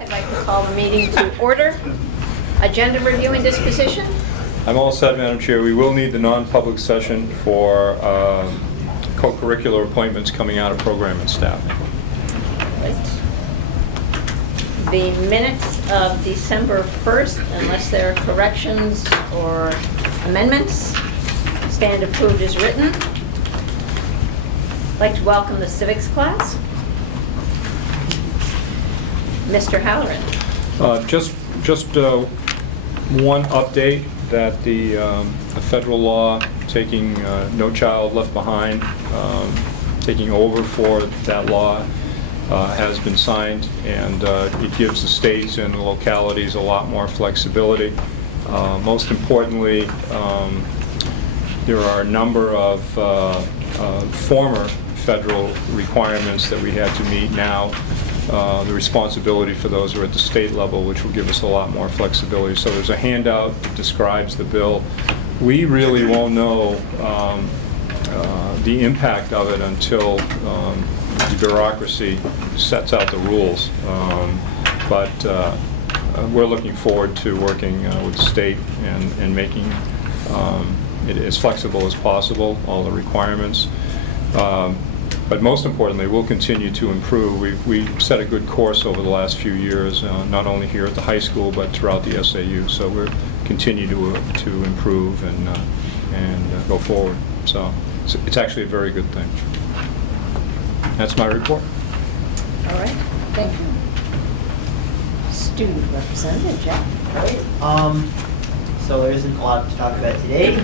I'd like to call the meeting to order. Agenda review and disposition. I'm all set, Madam Chair. We will need the non-public session for co-curricular appointments coming out of program and staffing. The minutes of December 1st, unless there are corrections or amendments, stand approved as written. I'd like to welcome the civics class. Mr. Halloran. Just one update that the federal law taking No Child Left Behind, taking over for that law, has been signed, and it gives the states and the localities a lot more flexibility. Most importantly, there are a number of former federal requirements that we had to meet now. The responsibility for those are at the state level, which will give us a lot more flexibility. So there's a handout that describes the bill. We really won't know the impact of it until the bureaucracy sets out the rules. But we're looking forward to working with the state and making it as flexible as possible, all the requirements. But most importantly, we'll continue to improve. We've set a good course over the last few years, not only here at the high school, but throughout the SAU. So we'll continue to improve and go forward. So it's actually a very good thing. That's my report. All right, thank you. Student representative, Jack. Great. So there isn't a lot to talk about today.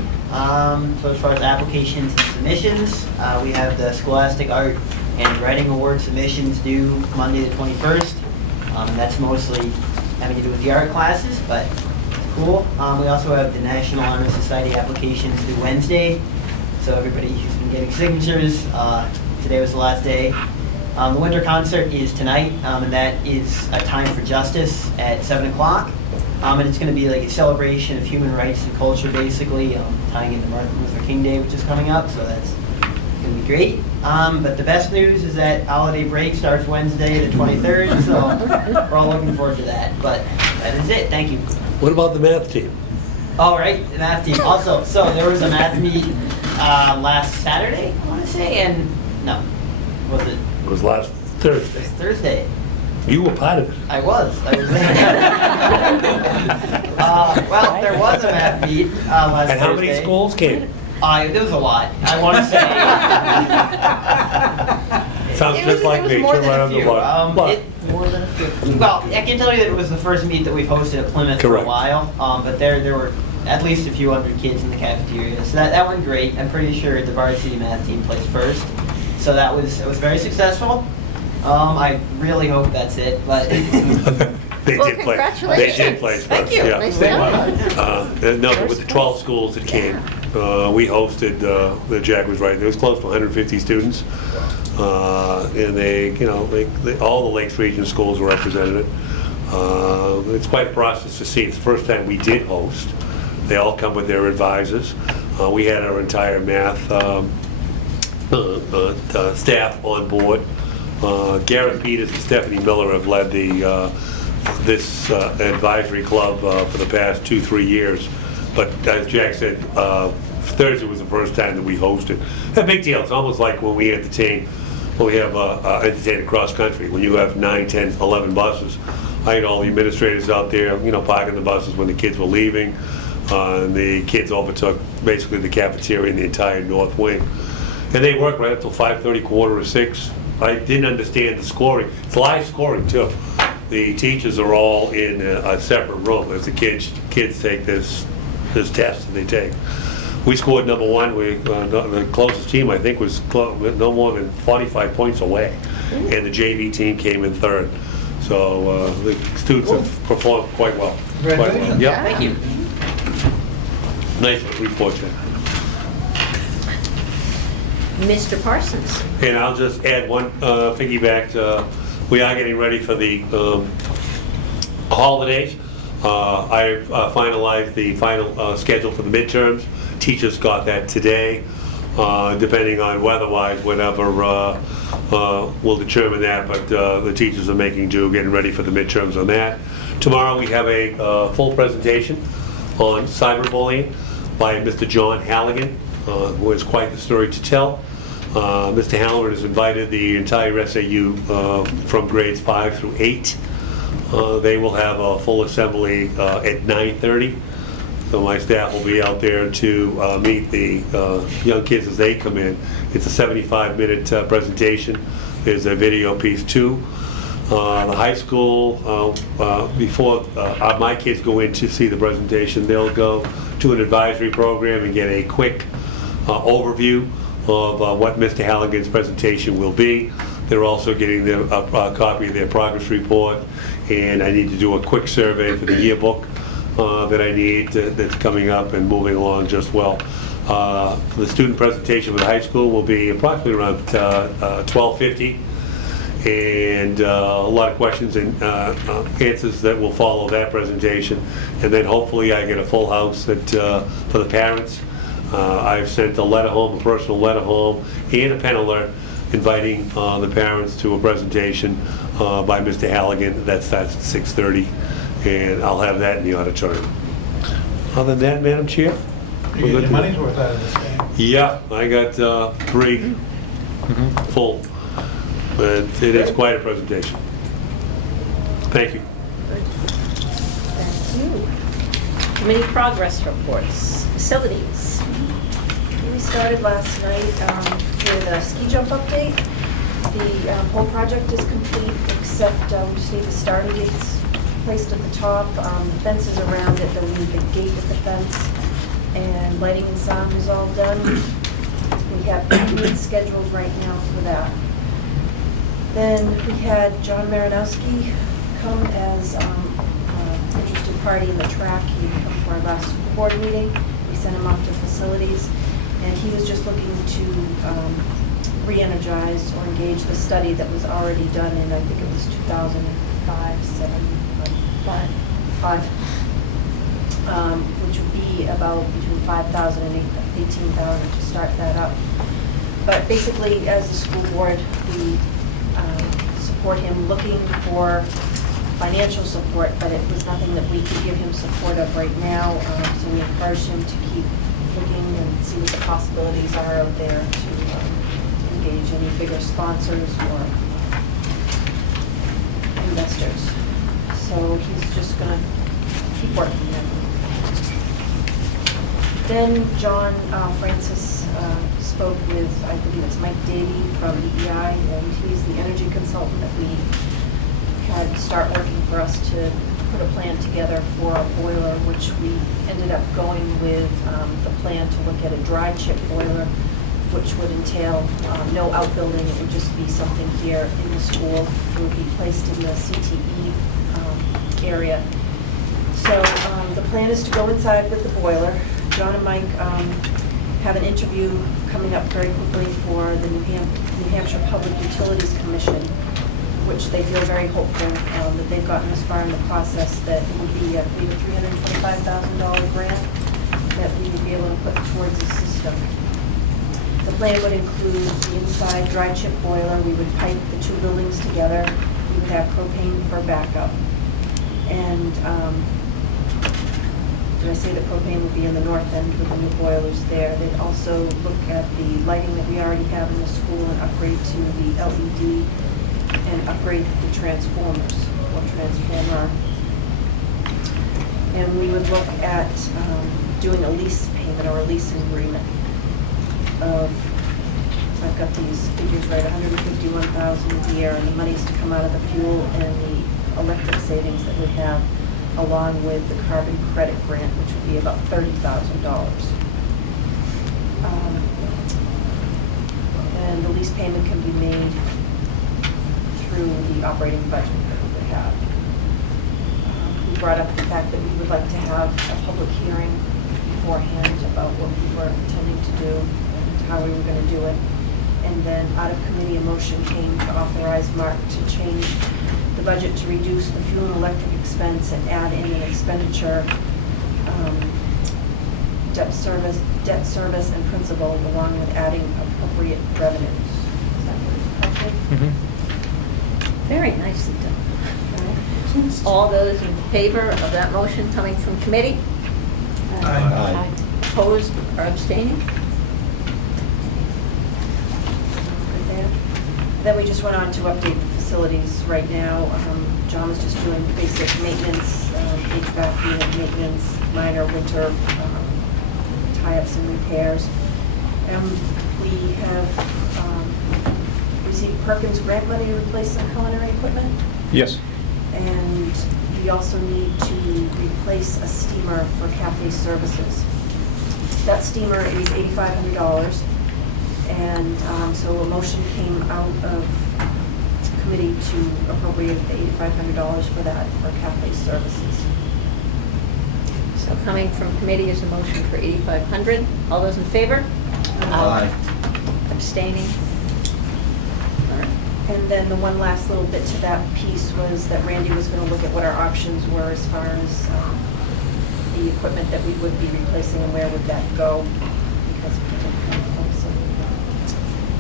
So as far as applications and submissions, we have the Scholastic Art and Writing Award submissions due Monday the 21st. That's mostly having to do with the art classes, but it's cool. We also have the National Honor Society applications due Wednesday. So everybody who's been getting signatures, today was the last day. The winter concert is tonight, and that is A Time for Justice at 7 o'clock. And it's going to be like a celebration of human rights and culture, basically, tying into Martin Luther King Day, which is coming up, so that's going to be great. But the best news is that holiday break starts Wednesday the 23rd, so we're all looking forward to that. But that is it. Thank you. What about the math team? All right, the math team. Also, so there was a math meet last Saturday, I want to say, and no, was it? It was last Thursday. Thursday. You were part of it. I was there. Well, there was a math meet last And how Thursday. many schools came? There was a lot. I want to say. Sounds just like me. More Turn than right a on the few. block. What? More than a few. Well, I can tell you that it was the first meet that we've hosted at Plymouth for a Correct. while. But there were at least a few hundred kids in the cafeteria. So that went great. I'm pretty sure the varsity math team placed first. So it was very successful. I really hope that's it, but They Well, did play. They congratulations. did play first. Thank you. Yeah. Nice job. No, with the 12 schools that came, we hosted. The Jack was right. There was close to 150 students, and they all the Lakes Region schools were represented. It's quite a process to see. It's the first time we did host. They all come with their advisors. We had our entire math staff on board. Garrett Peters and Stephanie Miller have led this advisory club for the past 2-3 years. But as Jack said, Thursday was the first time that we hosted. A big deal. It's almost like when we entertain, when we have entertain across country. When you have 9, 10, 11 buses, I had all the administrators out there, parking the buses when the kids were leaving. And the kids overtook basically the cafeteria and the entire north wing. And they worked right up till 5:30, 5:45. I didn't understand the scoring. It's live scoring too. The teachers are all in a separate room as the kids take this test that they take. We scored number one. The closest team I think was no more than 45 points away, and the JV team came in third. So the students have performed quite well. Yeah. thank you. Nice report, Jack. Mr. Parsons. And I'll just add one piggyback. We are getting ready for the holidays. I finalized the final schedule for the midterms. Teachers got that today. depending on weather-wise, whatever, we'll determine that, but the teachers are making do, getting ready for the midterms on that. Tomorrow we have a full presentation on cyberbullying by Mr. John Halligan, who has quite the story to tell. Mr. Halligan has invited the entire SAU from grades 5 through 8. They will have a full assembly at 9:30. So my staff will be out there to meet the young kids as they come in. It's a 75-minute presentation. There's a video piece too. The high school, before my kids go in to see the presentation, they'll go to an advisory program and get a quick overview of what Mr. Halligan's presentation will be. They're also getting a copy of their progress report, and I need to do a quick survey for the yearbook that I need that's coming up and moving along just well. The student presentation for the high school will be approximately around 12:50, and a lot of questions and answers that will follow that presentation. And then hopefully I get a full house that for the parents. I've sent a letter home, a personal letter home, and a pen alert inviting the parents to a presentation by Mr. Halligan. That starts at 6:30, and I'll have that in the auditorium. Other than that, Madam Chair? You get your money's worth out of this game. Yeah, I got 3 full. But it is quite a presentation. Thank you. Thank you. Committee progress reports, facilities. We started last night with a ski jump update. The whole project is complete, except we just need the starting gates placed at the top, the fences around it, then we need the gate with the fence, and lighting and sound is all done. We have 8 meets scheduled right now for that. Then we had John Marinowski come as interested party in the track. He came for our last board meeting. We sent him off to facilities, and he was just looking to re-energize or engage the study that was already done in, I think it was 2005, 5, which would be about between 5,000 and 18,000 to start that up. But basically, as the school board, we support him looking for financial support, but it was nothing that we could give him support of right now. So we encouraged him to keep looking and see what the possibilities are out there to engage any bigger sponsors or investors. So he's just gonna keep working there. Then John Francis spoke with, I believe it's Mike Davey from EEI, and he's the energy consultant that we had start working for us to put a plan together for a boiler, which we ended up going with the plan to look at a dry chip boiler, which would entail no outbuilding. It would just be something here in the school. It would be placed in the CTE area. So the plan is to go inside with the boiler. John and Mike have an interview coming up very quickly for the New Hampshire Public Utilities Commission, which they feel very hopeful that they've gotten this far in the process that it would be, I believe, a $325,000 grant that we would be able to put towards the system. The plan would include the inside dry chip boiler. We would pipe the 2 buildings together. We would have propane for backup. And did I say that propane would be in the north end with the new boilers there? They'd also look at the lighting that we already have in the school and upgrade to the LED and upgrade the transformers or transformer. And we would look at doing a lease payment or a leasing agreement of, I've got these figures right, $151,000 a year, and the money's to come out of the fuel and the electric savings that we have, along with the carbon credit grant, which would be about $30,000. And the lease payment can be made through the operating budget that we would have. We brought up the fact that we would like to have a public hearing beforehand about what we were intending to do and how we were going to do it. And then out of committee, a motion came to authorize Mark to change the budget to reduce the fuel and electric expense and add in an expenditure debt service and principal, along with adding appropriate revenues. Is that what it's called? Mhm. Very nicely done. All those in favor of that motion coming from committee? Aye. Opposed or abstaining? Good there. Then we just went on to update the facilities right now. John was just doing basic maintenance, HVAC unit maintenance, minor winter tie-ups and repairs. And we have received Perkins grant money to replace some culinary equipment. Yes. And we also need to replace a steamer for cafe services. That steamer is $8,500, and so a motion came out of committee to appropriate the $8,500 for that, for cafe services. So coming from committee is a motion for 8,500. All those in favor? Aye. Abstaining? All right. And then the one last little bit to that piece was that Randy was going to look at what our options were as far as the equipment that we would be replacing and where would that go, because we didn't come close to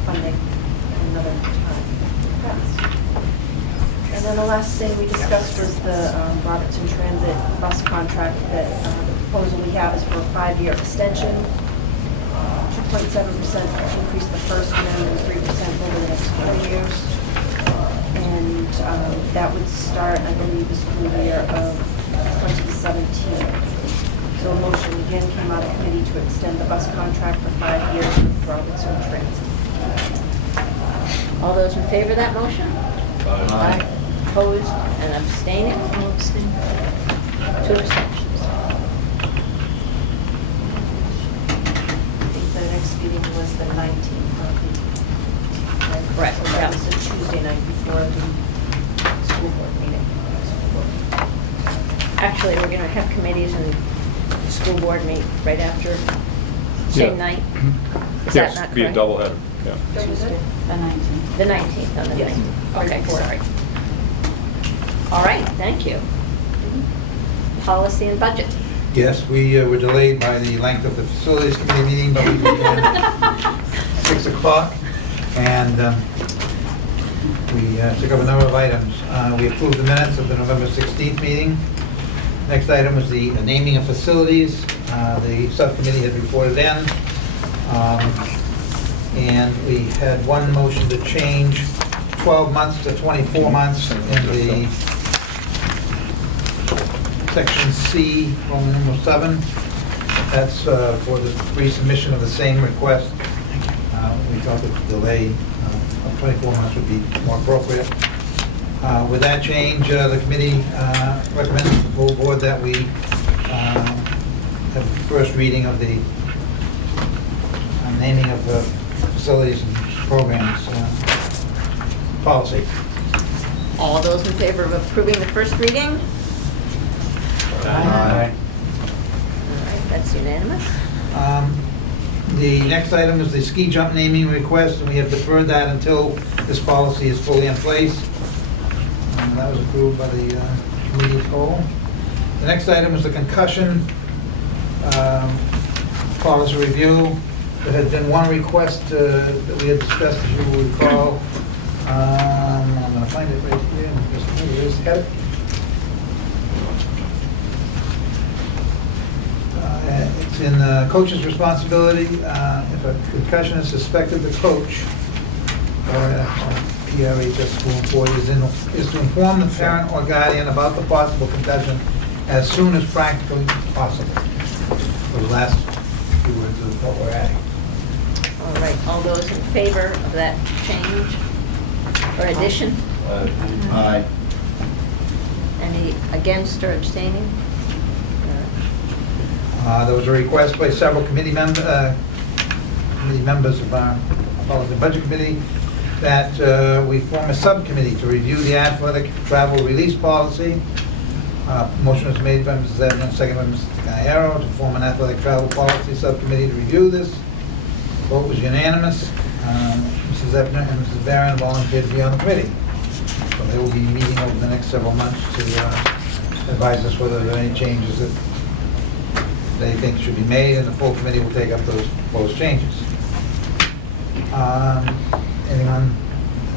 funding at another time in the past. And then the last thing we discussed was the Robertson Transit bus contract that the proposal we have is for a 5-year extension, 2.7% increase the first year and 3% over the next 4 years. And that would start, I believe, the school year of 2017. So a motion again came out of committee to extend the bus contract for 5 years with Robertson Transit. All those in favor of that motion? Aye. Opposed and abstaining? 2 abstentions. I think the next meeting was the 19th. Correct, So yeah. that was the Tuesday night before the school board meeting. Actually, we're going to have committees and school board meet right after, Yeah. same night? Is that Yes, not be a correct? double header, yeah. Tuesday. The 19th, on the Yes. 19th. Okay, Before. sorry. All right, thank you. Policy and budget. Yes, we were delayed by the length of the facilities committee meeting, but we began at 6 o'clock, and we took up a number of items. We approved the minutes of the November 16th meeting. Next item was the naming of facilities. The subcommittee had reported in, and we had one motion to change 12 months to 24 months in the Section C, Roman numeral 7. That's for the resubmission of the same request. We thought that the delay of 24 months would be more appropriate. With that change, the committee recommends to the full board that we have the first reading of the naming of facilities and programs policy. All those in favor of approving the first reading? Aye. All right, that's unanimous. The next item is the ski jump naming request, and we have deferred that until this policy is fully in place. That was approved by the committee as a whole. The next item is the concussion policy review. There had been one request that we had discussed, as you will recall. I'm going to find it right here. Here it is. Got it? It's in the coach's responsibility. If a concussion is suspected, the coach, or PBRSB school employee, is to inform the parent or guardian about the possible concussion as soon as practically possible. For the last few words of what we're adding. All right, all those in favor of that change or addition? Aye. Any against or abstaining? There was a request by several committee members of our Policy and Budget Committee that we form a subcommittee to review the athletic travel release policy. Motion was made by Mrs. Edmonds, second by Mrs. Canniero, to form an athletic travel policy subcommittee to review this. Vote was unanimous. Mrs. Ebner and Mrs. Barron volunteered to be on the committee. So they will be meeting over the next several months to advise us whether there are any changes that they think should be made, and the full committee will take up those proposed changes. Anyone,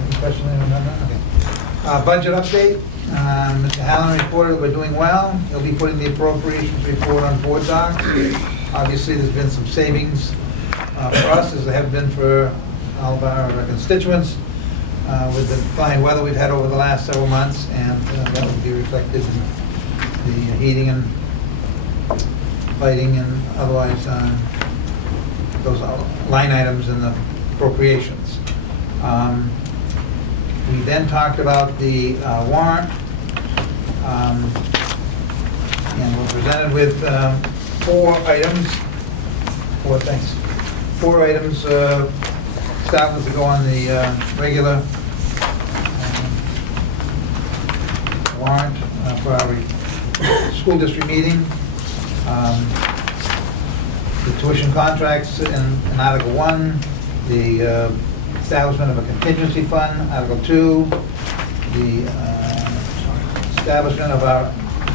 any questions on that? Okay. Budget update. Mr. Hallen reported we're doing well. He'll be putting the appropriations report on board docs. Obviously, there's been some savings for us, as there have been for all of our constituents, with the fine weather we've had over the last several months, and that will be reflected in the heating and lighting and otherwise those line items in the appropriations. We then talked about the warrant, and we're presented with four items, starting to go on the regular warrant for our school district meeting. The tuition contracts in Article 1, the establishment of a contingency fund, Article 2, the establishment of our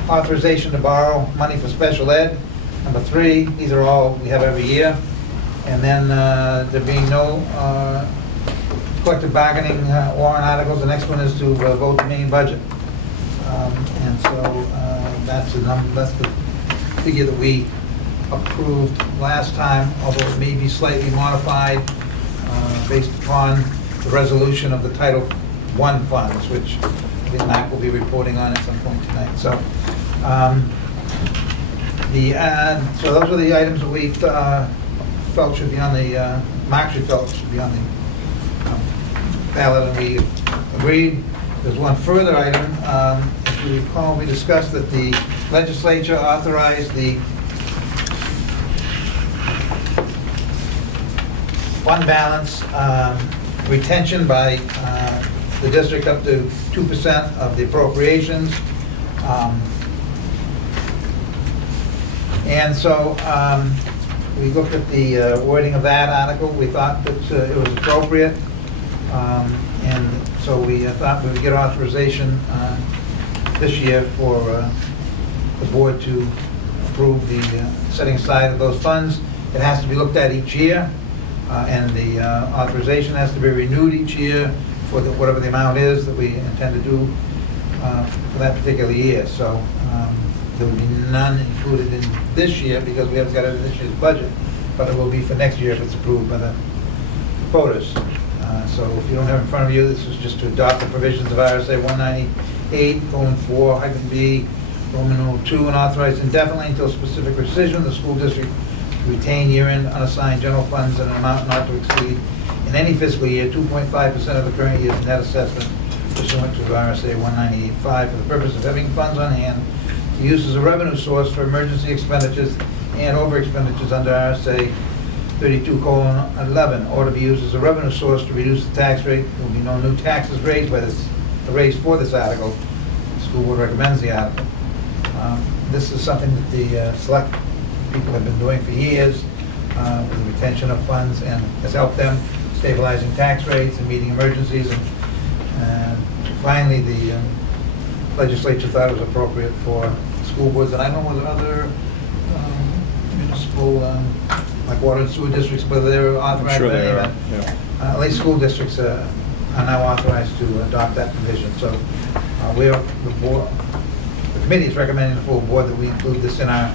authorization to borrow money for special ed, number 3. These are all we have every year. And then there being no collective bargaining warrant articles, the next one is to vote the main budget. And so that's the figure that we approved last time, although it may be slightly modified based upon the resolution of the Title I funds, which I think Mac will be reporting on at some point tonight. So, so those are the items that we felt should be on the, Mark felt should be on the ballot, and we agreed. There's one further item. If you recall, we discussed that the legislature authorized the fund balance retention by the district up to 2% of the appropriations. And so we looked at the wording of that article. We thought that it was appropriate. And so we thought we would get authorization this year for the board to approve the setting aside of those funds. It has to be looked at each year. And the authorization has to be renewed each year for whatever the amount is that we intend to do for that particular year. So there will be none included in this year because we haven't got it in this year's budget, but it will be for next year if it's approved by the voters. So if you don't have it in front of you, this is just to adopt the provisions of RSA 198:4-B, Roman numeral 2, and authorize indefinitely until specific rescission the school district retain year-end unassigned general funds in an amount not to exceed in any fiscal year 2.5% of the current year's net assessment pursuant to RSA 198.5 for the purpose of having funds on hand to use as a revenue source for emergency expenditures and over expenditures under RSA 32:11, or to be used as a revenue source to reduce the tax rate. There will be no new taxes raised for this article. The school board recommends the article. This is something that the select people have been doing for years with the retention of funds, and has helped them stabilizing tax rates and meeting emergencies. And finally, the legislature thought it was appropriate for school boards, and I don't know whether other municipal, like water and sewer districts, whether they're authorized. I'm sure by they any are, event. yeah. At least school districts are now authorized to adopt that provision. So the committee is recommending the full board that we include this in our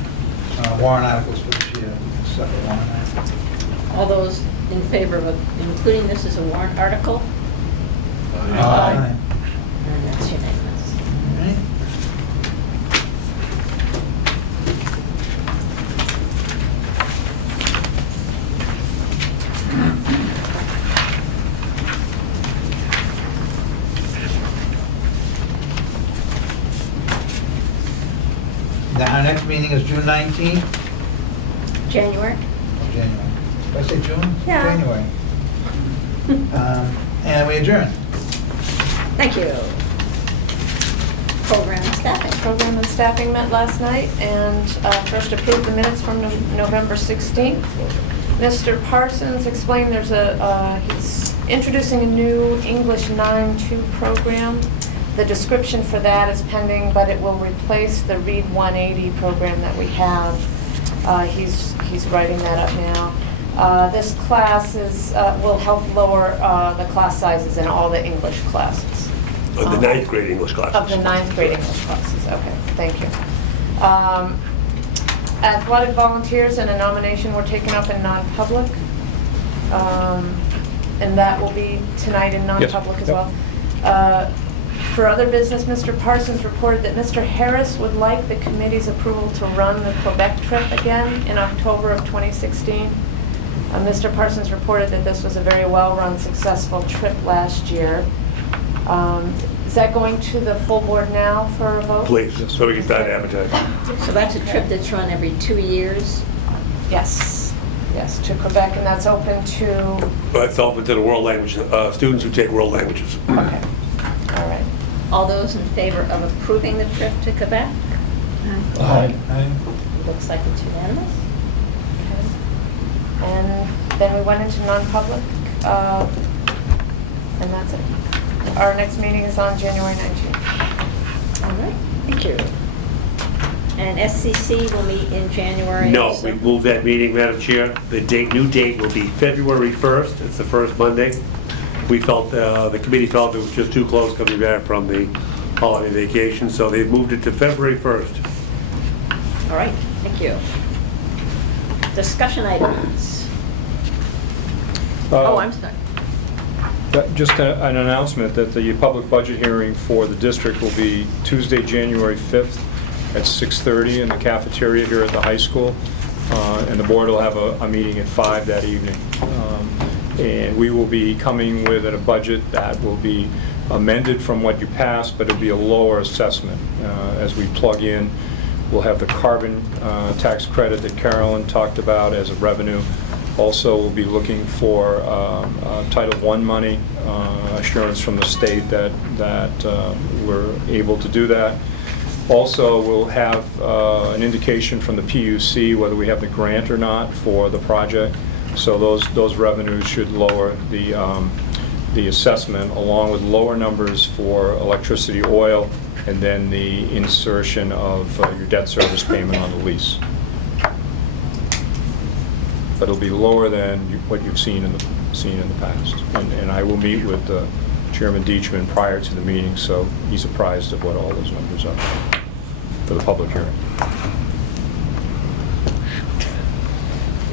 warrant articles for this year, separate warrant articles. All those in favor of including this as a warrant article? Aye. And that's unanimous. All right. Now, our next meeting is June 19th. January? January. Did I say June? Yeah. January. And we adjourn. Thank you. Program and staffing. Program and staffing met last night and first approved the minutes from November 16th. Mr. Parsons explained he's introducing a new English 9-2 program. The description for that is pending, but it will replace the Read 180 program that we have. He's writing that up now. This class will help lower the class sizes in all the English classes. The ninth grade English classes. Of the ninth grade English classes, okay, thank you. Athletic volunteers and a nomination were taken up in non-public. And that will be tonight in non-public as Yep. well. For other business, Mr. Parsons reported that Mr. Harris would like the committee's approval to run the Quebec trip again in October of 2016. Mr. Parsons reported that this was a very well-run, successful trip last year. Is that going to the full board now for a vote? Please, so we can start advertising. So that's a trip that's run every 2 years? Yes, yes, to Quebec, and that's open to, It's open to the world language, students who take world languages. okay, all right. All those in favor of approving the trip to Quebec? Aye. Looks like it's unanimous. Okay. And then we went into non-public, and that's it. Our next meeting is on January 19th. All right, thank you. And SCC will meet in January No, also? we moved that meeting, Madam Chair. The new date will be February 1st. It's the first Monday. We felt, the committee felt it was just too close coming back from the holiday vacation, so they've moved it to February 1st. All right, thank you. Discussion items. Oh, I'm sorry. Just an announcement that the public budget hearing for the district will be Tuesday, January 5th at 6:30 in the cafeteria here at the high school. And the board will have a meeting at 5 that evening. And we will be coming with a budget that will be amended from what you passed, but it'll be a lower assessment. As we plug in, we'll have the carbon tax credit that Carolyn talked about as a revenue. Also, we'll be looking for Title I money, assurance from the state that we're able to do that. Also, we'll have an indication from the PUC whether we have the grant or not for the project. So those revenues should lower the assessment, along with lower numbers for electricity, oil, and then the insertion of your debt service payment on the lease. But it'll be lower than what you've seen in the past. And I will meet with Chairman Deachman prior to the meeting, so he's apprised of what all those numbers are for the public hearing.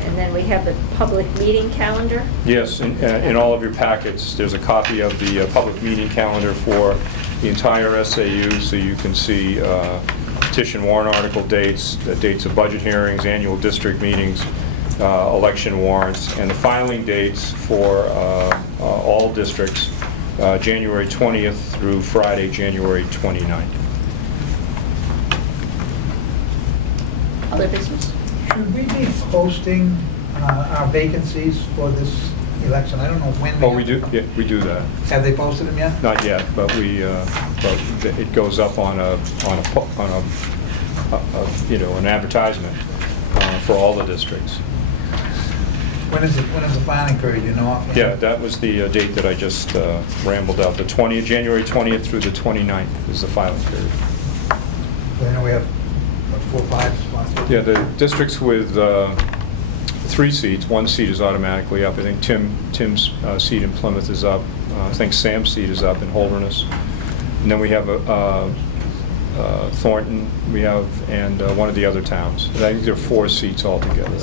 And then we have the public meeting calendar. Yes, in all of your packets, there's a copy of the public meeting calendar for the entire SAU, so you can see petition warrant article dates, the dates of budget hearings, annual district meetings, election warrants, and the filing dates for all districts, January 20th through Friday, January 29th. Other business? Should we be posting our vacancies for this election? I don't know when. Oh, we do, yeah, we do that. Have they posted them yet? Not yet, but it goes up on an advertisement for all the districts. When is the filing period, you know? offhand? Yeah, that was the date that I just rambled out. January 20th through the 29th is the filing period. I know we have, what, 4 or 5 spots? Yeah, the districts with 3 seats, 1 seat is automatically up. I think Tim's seat in Plymouth is up. I think Sam's seat is up in Holderness. And then we have Thornton, and one of the other towns. And I think there are 4 seats altogether.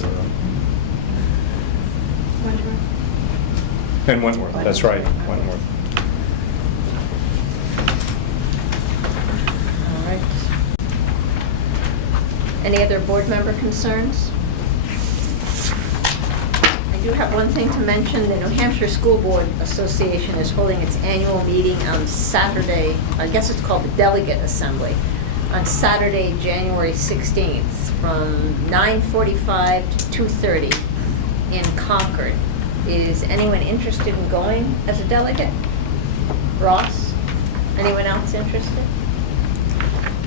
And Wentworth, that's right, Wentworth. All right. Any other board member concerns? I do have one thing to mention. The New Hampshire School Board Association is holding its annual meeting on Saturday. I guess it's called the Delegate Assembly, on Saturday, January 16th, from 9:45 to 2:30 in Concord. Is anyone interested in going as a delegate? Ross? Anyone else interested?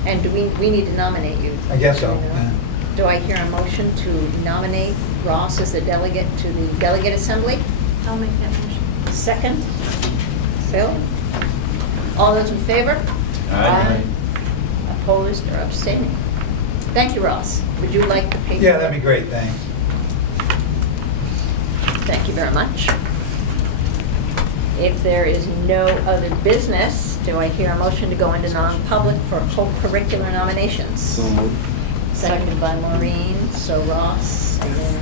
And do we need to nominate you? I guess so. yeah. Do I hear a motion to nominate Ross as a delegate to the Delegate Assembly? I'll make that motion. Second? Phil? All those in favor? Aye. Opposed or abstaining? Thank you, Ross. Would you like the paper? Yeah, that'd be great, thanks. Thank you very much. If there is no other business, do I hear a motion to go into non-public for co-curricular nominations? So moved. Seconded by Maureen, so Ross, and then